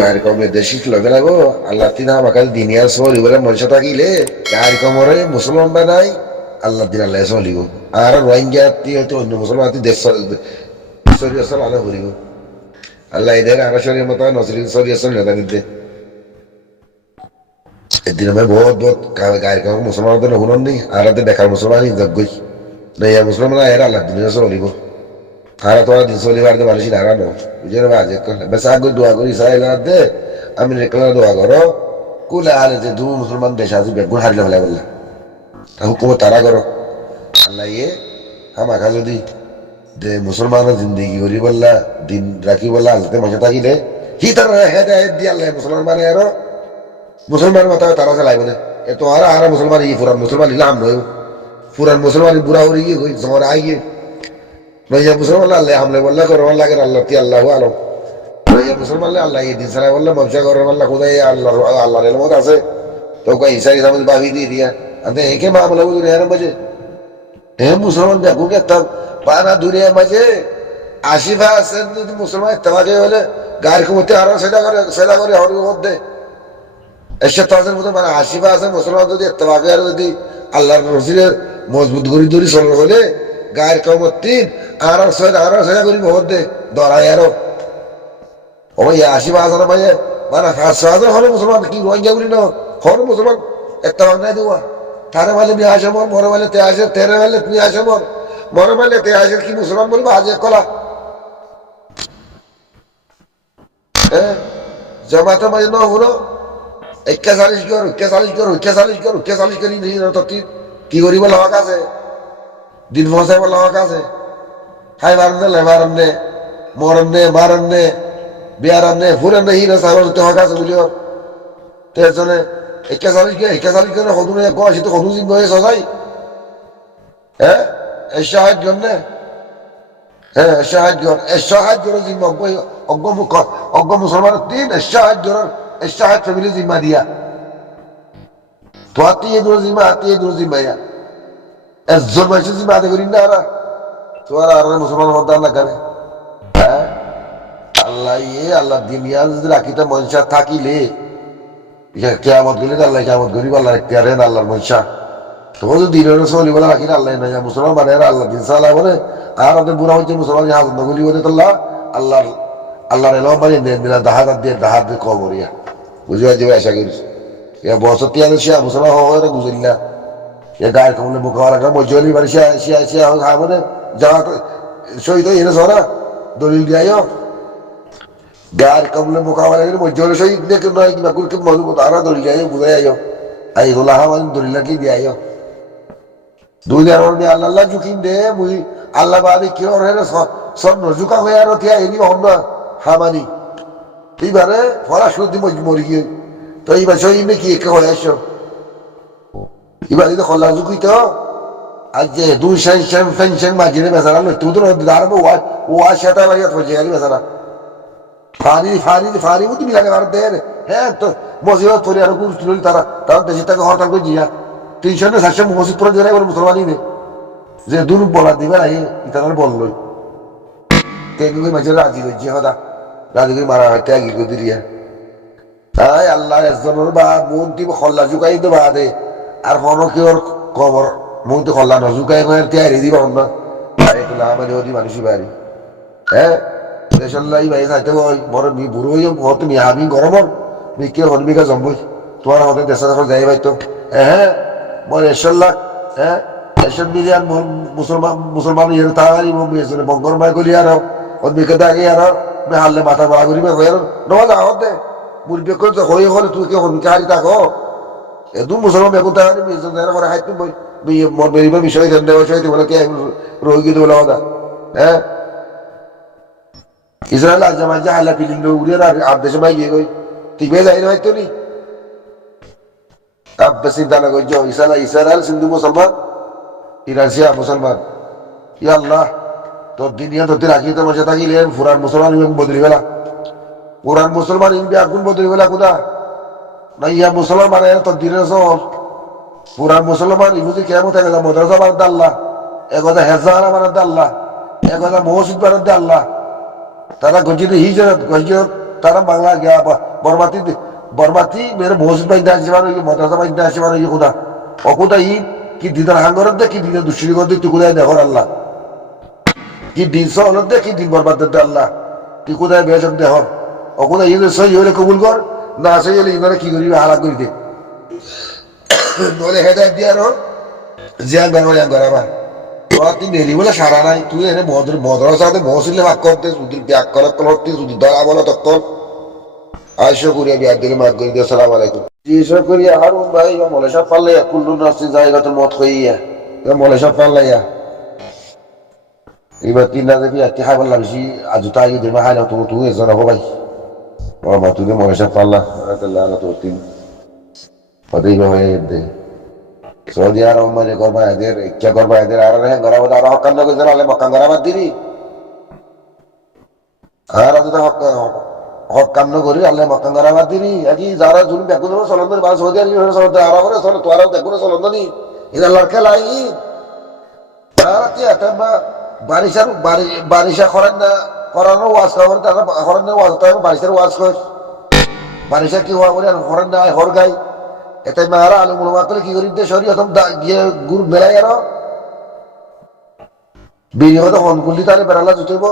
গাড়ি কমে দেশি লগে লাগো আল্লাহ তিনা আমাকে দিনিয়া সলি বলে মনুষ্য থাকিলে গাড়ি কমরে মুসলমান বানাই আল্লাহ দিন আল্লাহ চলিব আর রোহিঙ্গা হয়তো অন্য মুসলমান দেশ সরিয়ে আল্লাহ করিব আল্লাহ এদের আরো শরীর মতো নসরি সরিয়ে চলে না দিতে এদিন আমি বহুত বহুত গাড়ি কম মুসলমান তো হুনন নি আর বেকার মুসলমান যোগ্যই না মুসলমান এর আল্লাহ দিন চলিব আর তোরা দিন চলিবার তো মানুষ হারানো বুঝে বাজে বেশ আগে দোয়া করি সাইলা দে আমি রেখলা দোয়া করো কুলে আলে যে দু মুসলমান দেশ আছে বেগুন হারিয়ে ফেলা বললা তা হুকুম তারা করো আল্লাহ ইয়ে আমাকা যদি দে মুসলমানের জিন্দগি করি বললা দিন রাখি বললা আল্লাহতে মাঝে থাকিলে হি তারা হেদায়েত দিয়ে আল্লাহ মুসলমান মানে আরো মুসলমান মাথা তারা চালাইব না এ তো আর মুসলমান ই পুরান মুসলমান ইলাম নয় পুরান মুসলমান বুড়া উড়ি গিয়ে জমর আইয়ে নইয়া মুসলমান আল্লাহ হামলে বললা করো আল্লাহ করে আল্লাহ তি আল্লাহ আলম নইয়া মুসলমান আল্লাহ এই দিন চালাই বললা ব্যবসা করো আল্লাহ কোথায় আল্লাহ আল্লাহর এলমত আছে তো কই ইসাই সামনে বাবি দিয়ে দিয়া আন্তে একে মামলা বুঝুন এর মাঝে হে মুসলমান দেখো একটা পানা দুনিয়ার মাঝে আশিফা আছে যদি মুসলমান ইত্তেফাকে হলে গায়ের কমতে আরো সেটা করে হরির মধ্যে এসে তাদের মধ্যে মানে আশিফা আছে মুসলমান যদি ইত্তেফাকে আর যদি আল্লাহর রসুলের মজবুত গড়ি দড়ি চলে হলে গায়ের কমত তিন আরো সেটা করি মধ্যে দরাই আরো ও আশিফা আছে না মাঝে মানে 5,000 হলো মুসলমান কি রোহিঙ্গা বলি না হলো মুসলমান ইত্তেফাক নাই দেওয়া তারে মাঝে নিয়ে আসে মর মরে মালে তে আসে তেরে মালে তুমি আসে মর মরে মালে তে আসে কি মুসলমান বলবো আজে কলা হ্যাঁ জমাতে মাঝে ন হলো 41 করি নিয়ে কি করিব লাভ আছে দিন ফসাইব লাভ আছে খাই মারনে লেমারন নে মরন নে মারন নে বিয়ারন নে ফুরেন নে হিরে সাগর হক আছে বুঝিও তেজনে 41 করে হদুনে কোয়াশি তো হদু জিন বয়ে সজাই হ্যাঁ এই সাহায্য নে হ্যাঁ সাহায্য জিম্মা অজ্ঞ মুসলমান তিন সাহায্য ফ্যামিলি জিম্মা দিয়া তো আত্মীয় জিম্মা একজন মানুষের জিম্মা আদে করি না আর তো আর মুসলমান হদ্দার না করে হ্যাঁ আল্লাহ দিনিয়া যদি রাখিতে মনসা থাকিলে কেয়ামত গেলে আল্লাহ কেয়ামত করিব আল্লাহ এখতিয়ারে আল্লাহর মনসা তখন যদি দিনের চলি বলে রাখি না আল্লাহ না মুসলমান মানে আল্লাহ দিন চালা বলে আর ওদের বুড়া হচ্ছে মুসলমান হাজত নগলি বলে তো আল্লাহর এলাম মানে দাহাত দিয়ে কবরিয়া বুঝে যাবে আশা করিস বছর তিয়া মুসলমান হওয়ার বুঝলিনা গায়ের কমলে মোকাবেলা করে মজলি বাড়ি খায় মানে যাওয়া শহীদ এনে সরা দলিল দিয়ে গায়ের কমলে মোকাবেলা করে মজলি শহীদ দেখে নয় কিংবা কুলকে মজবুত আর দলিল দিয়ে বুঝাই আইও আই গোলা মানে দলিল কি দিয়ে আইও দুই দিন আল্লাহ জুকিন দে মুই আল্লাহ বাদে কি ওর সব নজুকা হয়ে আর থিয়া এনি অন্য হামানি এইবারে ফলা সর্দি মরি গিয়ে তো এইবার শহীদ কি একে হয়ে আসো এবার তো খোলা ঝুঁকি তো আজ যে দুই ফেনশন মাঝিনে বেচারা নয় তুই তো দাঁড়াবো ও সেটা বাড়ি হয়ে গেলি বেচারা ফানি তুমি লাগে আর দেয় হ্যাঁ তো মসজিদ পরে আর তারা দেশের থেকে হরতাল করে জিয়া 300-400 মসজিদ পরে দিয়ে বলে মুসলমানই নেই যে দুর বলা দিবে না ইতার বললো তেগুলি মাঝে রাজি হয়েছে হদা রাজি করে মারা হয় ত্যাগি করে দিয়া তাই আল্লাহ একজনের বা মন দিব খল্লা ঝুঁকাই তো বাদে আর কোনো কেউ কবর মুখ তো খল্লা নজুকাই করে তৈরি দিবা অন্য আমাদের ওদি মানুষই বাড়ি হ্যাঁ দেশাল্লাই ভাই খাইতে হয় বড় বুড়ো হয়ে তুমি আমি গরমর বিকে হনবিকা জম্বই তোমার আমাদের দেশে যখন যাই ভাই তো হ্যাঁ মই এশাল্লাহ হ্যাঁ এসব মিলিয়ান মুসলমান ইয়ে তাড়াতাড়ি বঙ্গর মায় গলি আর হনবিকা দাগে আর হারলে মাথা বড়া করি হয়ে নয় যাওয়ার দে মুরব্বী করে তো হয়ে হলে তুই কে হনবিকা হারি থাকো একদম মুসলমান বেগুন তাহলে করে খাইতে মন বেরিবার বিষয় বিষয় বলে কে রোগী বলে কথা হ্যাঁ ইসরায়েল আজ মাঝে হাইলা ফিলিং উড়ে আবদেশে মাই গিয়ে গই ঠিক যাই না হয়তো নি আব্বে চিন্তা না করছো ইসরায়েল সিন্ধু মুসলমান ইরানসিয়া মুসলমান ইয়া আল্লাহ তোর দিনিয়া তোর রাখি তো মজা থাকিলে ফুরান মুসলমান বদলি বেলা পুরান মুসলমান ইন্দি আগুন বদলি বেলা কোথা না ইয়া মুসলমান মানে তোর দিনের সব পুরান মুসলমান ইহুদি কেমন থাকে মাদ্রাসা বানাতে আল্লাহ একথা হেজারা বানাতে আল্লাহ একথা মসজিদ বানাতে আল্লাহ তারা গজিতে হিজরত তারা বাংলা গিয়া বরবাতি বরবাতি মেরে মসজিদ বাইন্দা আসছে মানে মাদ্রাসা বাইন্দা আসছে মানে কোথা অকুতা ই কি দিদার হাঙ্গরের দে কি দিনের দুশ্চিনি করতে তুই কোথায় দেখর আল্লাহ কি দিন সহলত দে কি দিন বরবাদ দে আল্লাহ তুই কোথায় বেসব দেহ অকুতা ইয়ে সহি হলে কবুল কর না সহি হলে ইনারা কি করিবে হালাক করি দে নলে হেদায়ত দিয়ে আরো জিয়ান বেরো জিয়ান করাবা তোরা তুই নেলি বলে সারা নাই তুই এনে মদরসাতে মহসিলে ভাগ করতে যদি ব্যাগ করার করতে যদি দলা বলো তখন আইসো করিয়া বিয়ার দিলে মাগ করে দিয়ে সালাম আলাইকুম জিজ্ঞাসা করিয়া হারুন ভাই মলে সব পাল্লাইয়া কুল্লু নাস্তি জায়গা তো মত হইয়া মলে সব পাল্লাইয়া এবার তিন রাতে বিয়ার কি খাইবার লাগছি আজ তাই দেবে হাই না তুমি তুমি এসো না ভাই বাবা তুই মলে সব পাল্লা আল্লাহ তোর তিন হতেই হয়ে দে সৌদি আরব মানে করবা এদের ইচ্ছা করবা এদের আর গড়াবো আর হকান নগর জানালে মক্কান গড়াবার দিবি আর তো হক কাম নগরি আল্লাহ মক্কান গড়াবার দিবি আকি যারা জুলুম দেখো চলন্দন বা সৌদি আরব চলন্দ আর করে চল তোরাও দেখো চলন্দ নি এটা লড়কে লাই আর কি আতমা বারিশা করেন না করানো ওয়াজ করেন তারা করেন না ওয়াজ তারা বারিশার ওয়াজ কর বারিশা কি হওয়া বলে হরেন না হর গাই এটাই মারা আলু মুলমা করে কি করি শরীর প্রথম গিয়ে গুড় মেলাই আর বিড়ি হতো হনগুলি তাহলে বেড়ালা জুতেব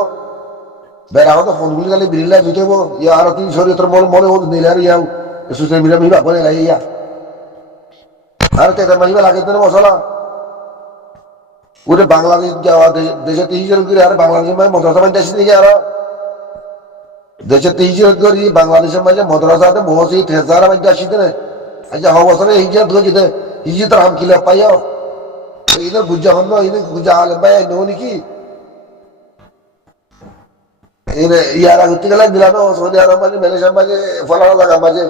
বেড়া হতো হনগুলি তাহলে বিড়িলা জুতেব ইয়া আর তিন শরীর তোর মনে মনে হতো নিলে আর ইয়াও সুসের মিলা মিবা বলে লাই ইয়া আর তেটা মাইবা লাগে তোর মশলা ওরে বাংলাদেশ যাওয়া দেশে 30 করে আর বাংলাদেশের মাঝে মদ্রাসা বান্ধে আসি দেখি আর দেশে 30 করি বাংলাদেশের মাঝে মদ্রাসাতে মহসিদ হেজারা বান্ধে আসি দেয় আচ্ছা হবসরে হিজরত হয়েছে হিজরত রাম কিলা পাইও ইধর গুজা হন ইধর গুজা আলে ভাই নো নাকি এর ইয়ারা করতে গেলে দিলানো সৌদি আরব মাঝে মালয়েশিয়া মাঝে ফলানো লাগা মাঝে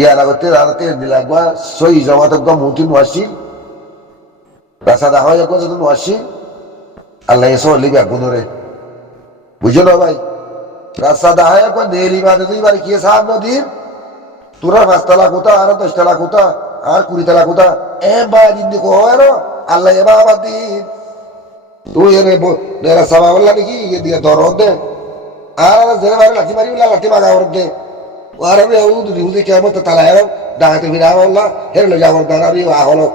ইয়ারা করতে রাতে দিলাগবা সই জমাত একদম মুতিন ওয়াসি রাসা দা হয় কোন যত ওয়াসি আল্লাহ এসো লিবা গুনরে বুঝো না ভাই রাসা দা হয় কোন নেলি বাদে দুইবার কি সাহাব নদীর তোরা 5 তালা কোথা আর 10 তালা কোথা আর 20 তালা কোথা এবার দিন দেখো আর আল্লাহ এবার আবার দিন তুই এর নেরা সাবা বললা নাকি ইয়ে দিয়ে দরদ দে আর জেরে বারে লাঠি মারি বলা লাঠি মাগা ওর দে আর আমি আউদ দিউদি কিয়ামত তালা এর ডাহাতে ফিরা বললা হের লে যাওয়ার দাঁড়াবি আ হলো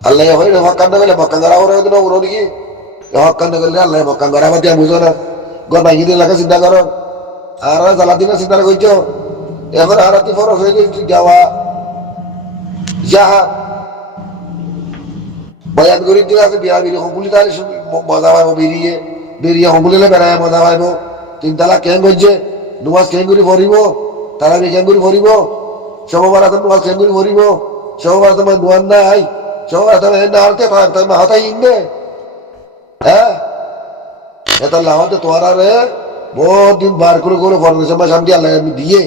আল্লাহ হই রে হকান গেলে মক্কা গরা ওরে দিন ওর নাকি হকান গেলে আল্লাহ মক্কা গরা বাতিয়া বুঝো না গর ভাই দিন লাগা চিন্তা করো আর জ্বালা দিন চিন্তা কইছো এবার আরতি ফরজ হয়ে গেছে যাওয়া যাহা বয়ান করি দিলে আছে বিয়া বিরি হকুলি তাহলে মজা পাইব বেরিয়ে বেরিয়ে হকুলিলে বেড়ায় মজা পাইব 3 তালা কেন করছে নুমাজ কেন করে ভরিব তারা কেন করে ভরিব সবার এখন নুমাজ কেন করে ভরিব সবার তোমার নোয়ান নাই সবার তোমার না হালতে তোমার হাতাই ইনবে হ্যাঁ এটা লামাতে তোমার আরে বহুত দিন বার করে করে ফরমেশন বা সামনে আল্লাহ দিয়ে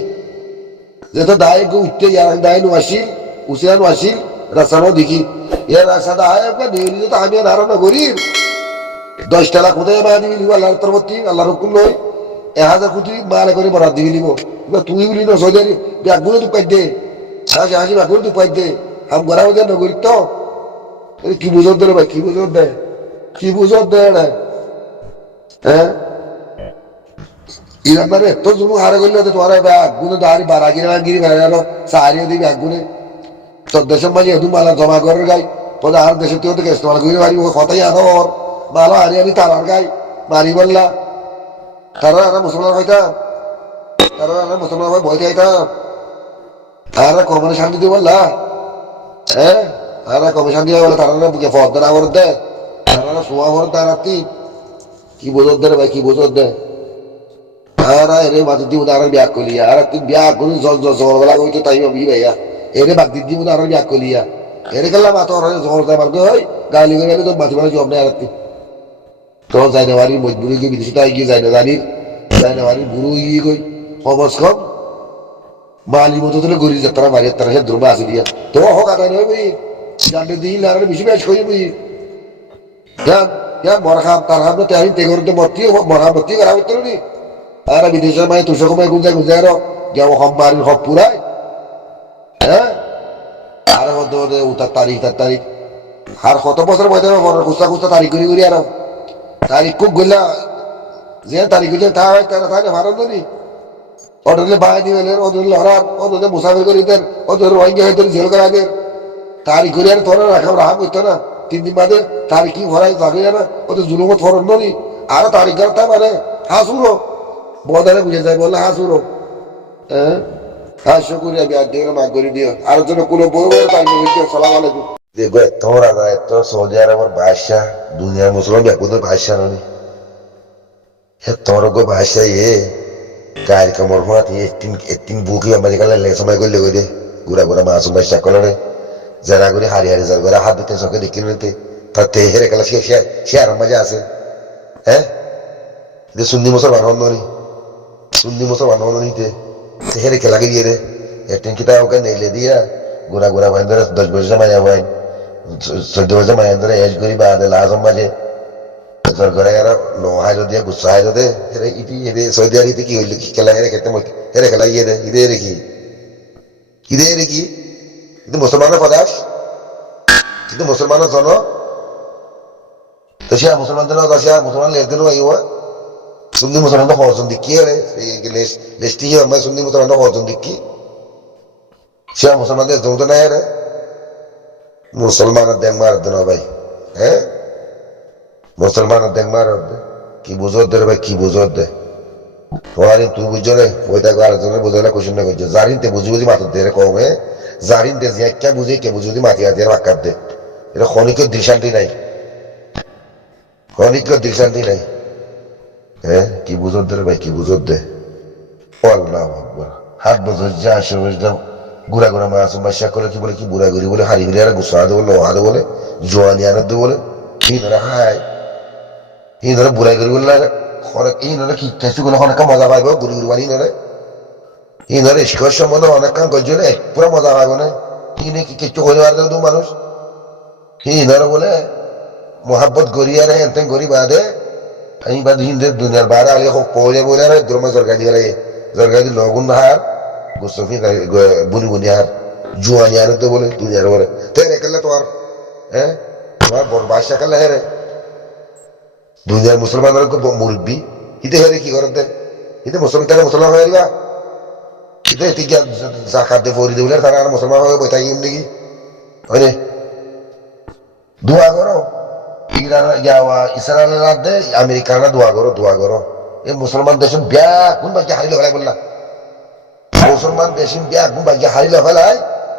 যেটা দায় উঠতে দায় আসিল উসিয়ানো আসিল রাস্তানো দেখি এর রাস্তা দায় নিয়ে তো আমি ধারণা করি 10 টাকা কোথায় মায়া দিবি আল্লাহ তরবর্তী আল্লাহ রকুল নয় 1000 কোটি মালে করে বরাদ দিবি নিব তুই বলি না সৌদি ব্যাগগুলো তুই পাই দে হাসি হাসি ব্যাগগুলো তুই পাই দে হাম গড়া মধ্যে নগরী তো কি বুঝত দেয় ভাই কি বুঝত দেয় কি বুঝত দেয় না হ্যাঁ ইরানবারে তো জুমু হারে গেলে তোমার ব্যাগুনে দাঁড়ি বারাগিরি বাগিরি বেড়ালো সাহারিয়ে দিবি ব্যাগুনে তোর দেশের মাঝে এদু মালা জমা করার গাই পদে আর দেশের তুই তো ইস্তেমাল করে পারি কথাই আনো ওর মালা হারি আমি তারার গাই মারি বললা তারা মুসলমান হইতাম তারা মুসলমান হয় ভয় খাইতাম আর কমনে শান্তি দিয়ে বললা হ্যাঁ আর কমে শান্তি বলে তারা বুকে ফদ না করে দেয় তারা শোয়া করে দেয় রাত্রি কি বোঝত দেয় ভাই কি বোঝত দেয় আর এরে মাঝে দিব আর ব্যাগ কলিয়া আর তুই ব্যাগ করে জলবেলা হইতো তাই ভাবি ভাইয়া এরে বাদ দিব আর ব্যাগ কলিয়া এরে গেলাম এত জল দেয় মার্গ হয় গালি করে গেলে তো মাঝে মাঝে জব নেই আর তো জানুয়ারি মজবুরি গিয়ে বিদেশে তাই গিয়ে জানুয়ারি বুড়ো গিয়ে গই কমস কম মালি মতো তোলে গড়ি যাত্রা মারি তারা সে দ্রুমা আসি দিয়া তো হোক আদায় নয় বুঝি জানতে দিন আর বেশি ব্যাস করি বুঝি মরা তার হাম তাই তেগরতে মর্তি করা হইতো নি আর বিদেশের মাঝে তুষো কমায় গুঞ্জায় গুঞ্জায় যাবো হম মারি হব পুরাই হ্যাঁ আর হতে হতে তার তারিখ আর কত বছর বয়স খুচরা খুচরা তারিখ করি আর তারিখ খুব গলা যে তারিখ গেলে তা হয় তারা থাকে ভারত নি ওদের বাঙালি হলেন ওদের লড়ান ওদের মুসাফির করিতেন ওদের রোহিঙ্গা হইতেন জেল করা দেন তারিখ করে আর তোরা রাখা রাহা করতো না 3 দিন বাদে তারিখ কি ভরাই থাকে না ওদের জুলুমত ফরন নি আরো তারিখ করতে মানে হাসুরো বদারে বুঝে যায় বললে হাসুরো হ্যাঁ হাস্য করি আমি আর দিয়ে মাগ করে দিও আর জন্য কোনো বড় বড় তারিখ দিও সালাম আলাইকুম দেখো তোমরা না এত সৌদি আরবের বাদশাহ দুনিয়ার মুসলমান ব্যাপক বাদশাহ ননি হে তোর গো বাদশাহ গায়ের কামড় ফোঁড়া এতিন বুকি আমাদের কালে লে সময় করলে কই দে গুড়া গুড়া মাসুম বাদশাহ কলরে যারা করে হারি হারি যার করে হাত দিতে চোখে দেখি নিতে তাতে হেরে গেলা সে আর মজা আছে হ্যাঁ যে সুন্নি মুসলমান হন নি সুন্নি মুসলমান হন নিতে হেরে খেলা গিয়ে রে একদিন কিতা ওকে নেলে দিয়া গুড়া গুড়া ভাই ধরে 10 বছর মায়া ভাই 14 বছর মায়া ধরে এজ করি বা আদে লাজম বাজে তোর ঘরে এরা লোহাই দিয়ে গুসা হাই দে হেরে ইতি হেরে সৌদি আরবে কি হইল কি খেলা হেরে খেতে মত হেরে খেলা গিয়ে রে ইদে রে কি কিন্তু মুসলমানের পদাস কিন্তু মুসলমানের জন তো সে মুসলমানদের দশা মুসলমান লেনদেন আইওয়া সুন্নি মুসলমানদের হজন দেখি রে লেস্টি আমরা সুন্নি মুসলমানদের হজন দেখি সে মুসলমানদের জমতে নাই রে মুসলমানের দেখ মার দেন ভাই হ্যাঁ মুসলমানের দেখ মার কি বুঝত দে ভাই কি বুঝত দে তোমার তুই বুঝছো রে ওইটা আরেকজনের বুঝলে কোশ্চেন না করছো জারিন তে বুঝি বুঝি মাথা দিয়ে কমে জারিন তে যে একটা বুঝে কে বুঝি বুঝি মাথা দিয়ে বাক্কার দে এটা ক্ষণিকের দৃষ্টান্তি নাই ক্ষণিকের দৃষ্টান্তি নাই হ্যাঁ কি বুঝত দে ভাই কি বুঝত দে আল্লাহ আকবার 7 বছর যা 8 বছর গুড়া গুড়া মাসুম বাদশা করে কি বলে কি বুড়া গুড়ি বলে হারি হারি আর গুসা দে বলে লোহা দে বলে জোয়ানি আনন্দ দে বলে এই ধরে হাই এই ধরে বুড়া গুড়ি বলে খরক এই ধরে কি কিছু গুলো অনেক মজা পাইব গুড়ি গুড়ি বানি ধরে এই ধরে শিখর সম্বন্ধে অনেক কাম করছিল পুরো মজা পাইব না এই নাকি কিছু হইলে আর দু মানুষ এই ধরে বলে মোহাব্বত গড়ি আর এনতেন গড়ি বাদে আমি বাদ হিন্দু দুনিয়ার বাইরে আলে হোক পৌলে বলে আর দ্রমা জরগা দিয়ে লাগে জরগা দিয়ে লগুন হার গোসফি বুনি বুনি হার জুয়ানি আর তো বলে দুনিয়ার বলে তেরে কেলে তোমার হ্যাঁ তোমার বড় বাদশা কেলে হেরে দুনিয়ার মুসলমানের মুরব্বী ইতে হেরে কি করতে ইতে মুসলমান তারা মুসলমান হয়ে গা ইতে ঠিক জাকাত দে ফরি দিলে তারা আর মুসলমান হয়ে বইতাই নাকি হয় দোয়া করো ইরান যাওয়া ইসরায়েল দে আমেরিকানা দোয়া করো এই মুসলমান দেশ বিয়া কোন বাকি হারিলে ফেলাই বললা মুসলমান দেশ বিয়া কোন বাকি হারিলে ফেলাই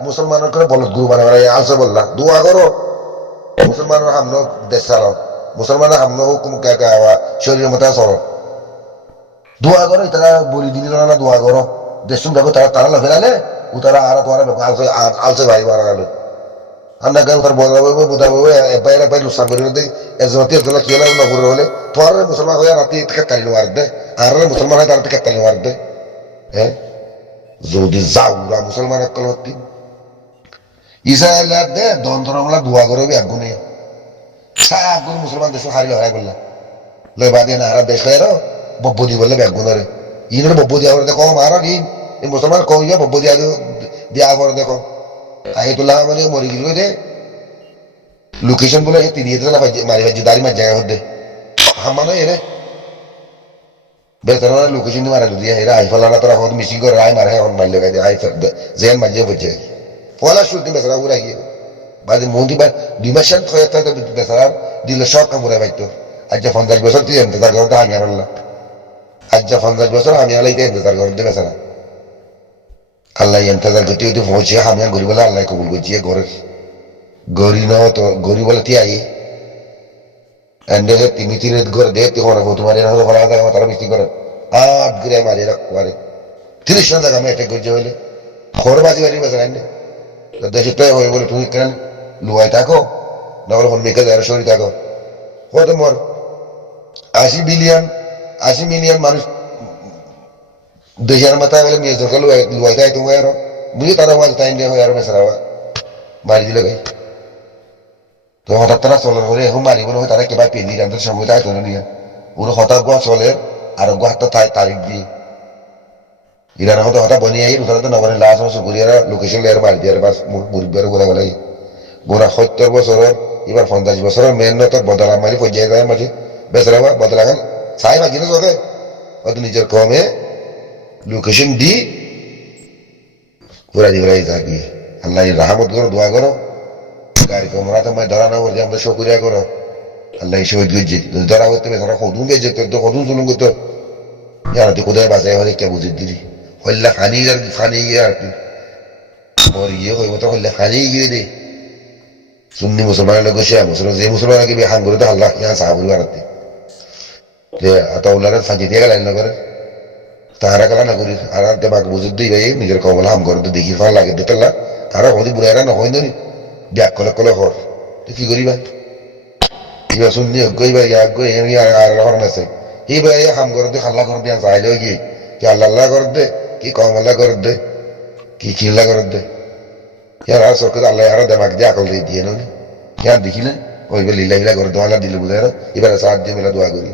মুসলমানের করে বলত গুরু বানা আলসে বললা দোয়া করো মুসলমানের হামনো দেশ চালাও মুসলমানের হামনো হুকুম শরীরের মতো চলো দোয়া করো তারা বলি দিলি না দোয়া করো দেশ দেখো তারা তারা ফেলালে ও তারা আর তোমার আলসে ভাই বাড়ালে আমরা গান তার বোঝাবো এবার এবার লুসান করে দে এজনতে এজলা কি হলো না করে হলে তোর মুসলমান হয়ে রাতে কাটালি মার দে আর মুসলমান হয় তার কাটালি মার দে হ্যাঁ যদি যাওরা মুসলমান কলতি ইসরায়েল দে দন্তরমলা দোয়া করবে আগুনে সাগুন মুসলমান দেশ হারিলে হয় বললা লয় বাদে না আর দেশ হয় বব্বদি বললে বেগুনরে ইনরে বব্বদি আর দেখো মারা এই মুসলমান কইয়া বব্বদি আর দিয়া করে দেখো আহিতুল্লাহ মানে মরে গেল রে লোকেশন বলে তিনি মারি ভাজি দাড়ি মার জায়গা হতে হামানো এরে বেতন লোকেশন মারা দিয়ে এরা আই ফলানা তোরা হত মিসিং করে আই মারে হন মারলে গাই আই জেন মাঝে বুঝে ফলা শুনতে বেসারা উড়া গিয়ে বাদে মন্দি বা 2 মাস শান্ত হয়ে থাকে বেসারা দিলে সব কামড়ে বাইতো আজ 50 বছর তুই ইন্তজার করতে আমি আল্লাহ আজ 50 বছর আমি আল্লাহ ইন্তজার করতে বেসারা আল্লাহ ইন্তজার করতে হইতে পৌঁছে আমি গরিব বলে আল্লাহ কবুল করছি ঘরের গরি না তো গরিব বলে তি আই এন্ডে তিমি তিরে ঘর দে তি হরা তোমার এর হলো হরা জায়গা তারা মিষ্টি করে 8 গ্রাম মারি রাখবারে 30 টাকা আমি এটা করতে হইলে খরবাজি বাড়ি বেসারা এন্ডে তো দেশে তো হয়ে বলে তুমি কেন লুয়াই থাকো না বলে হন্মিকা যারা শরীর থাকো হয়তো মর 80 মিলিয়ন মানুষ দেশের মাথায় গেলে মেয়ে দরকার লুয়াই থাকে তুমি আরো বুঝি তারা মাঝে টাইম দিয়ে হয় আরো বেসারা মারি দিলে গাই তো হঠাৎ তারা চলের হলে এখন মারি বলে তারা কেবা পেদি জানতে সময় তাই তোলে নিয়ে ওরা হঠাৎ গোয়া চলের আর গোয়া হাত তারিখ দিয়ে ইরান হতে হঠাৎ বনিয়ে আই ওখানে তো নবরে লাশ মাস ঘুরিয়ারা লোকেশন লেয়ার মারি দিয়ে বাস মুরব্বীর গোলা গলাই গোড়া 70 বছরের এবার 50 বছরের মেহনত বদলা মারি পর্যায়ে যায় মাঝে বেসারা বদলা খান চাই মাঝি না চলে হয়তো নিজের কমে লোকেশন দি ঘুরা ঘুরাই থাকি আল্লাহ রাহমত করো দোয়া করো গাড়ি কমরা তোমায় ধরা না করছে আমরা শুকরিয়া করো আল্লাহ শহীদ গেছে ধরা করতে হবে তারা কদুন গেছে তো কদুন জুলুম করতো যারা তুই কোথায় বাসায় হলে কে বুঝে দিলি হল্লা খানি আর খানি গিয়ে আর কি মোর ইয়ে কইব তো হল্লা খানি গিয়ে দে সুন্নি মুসলমানের লোক সে মুসলমান যে মুসলমান আগে হাম করে তো আল্লাহ ইয়া সাহাবুল বারাতে যে আতাউল্লাহ ফাঁকি দিয়ে গেলেন না করে তাহারা কালা না করি আর দেমাক বুঝুর দিই ভাই নিজের কমলা হাম করে তো দেখি ফাল লাগে দিতেলা তারা হদি বুড়াইরা না হয় নি ব্যাগ কলে কলে হর তুই কি করিবা ইবা শুনলি গইবা ইয়া গই আর হরন আছে এইবা এই হাম করে দে খাল্লা করে দিয়া চাইলে কি কি আল্লাহ আল্লাহ করে দে কি কমলা করে দে কি খিল্লা করে দে ইয়ার আর সরকার আল্লাহ আর দেমাক দিয়ে আকল দিয়ে দিয়ে নি ইয়ার দেখি না ওই লীলা হিলা করে দোয়ালা দিলে বুঝাই এবার সাহায্য মেলা দোয়া করি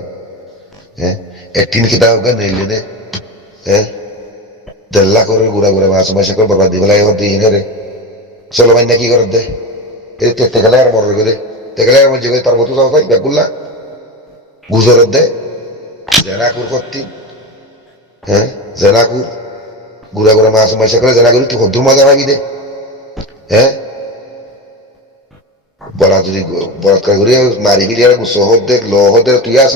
হ্যাঁ একদিন কিতাব নেইলে দে হ্যাঁ দেল্লা করে ঘুরা ঘুরা মাছ মাসে করে বরবাদ দিবে লাগে করতে ইয়ে রে চলো ভাই না কি করে দে এই তেতে গেলে আর মরে গেলে তেগেলে আর মধ্যে তার মতো যাও তাই ব্যাগুল্লা গুজরের দে জেনাকুর করতি হ্যাঁ জেনাকুর ঘুরা ঘুরা মাছ মাসে করে জেনাকুর তুই কদ্দুর মজা পাবি দে হ্যাঁ বলা যদি বলাৎকার করি মারি ফিরি আর গুছ হতে ল হতে তুই আস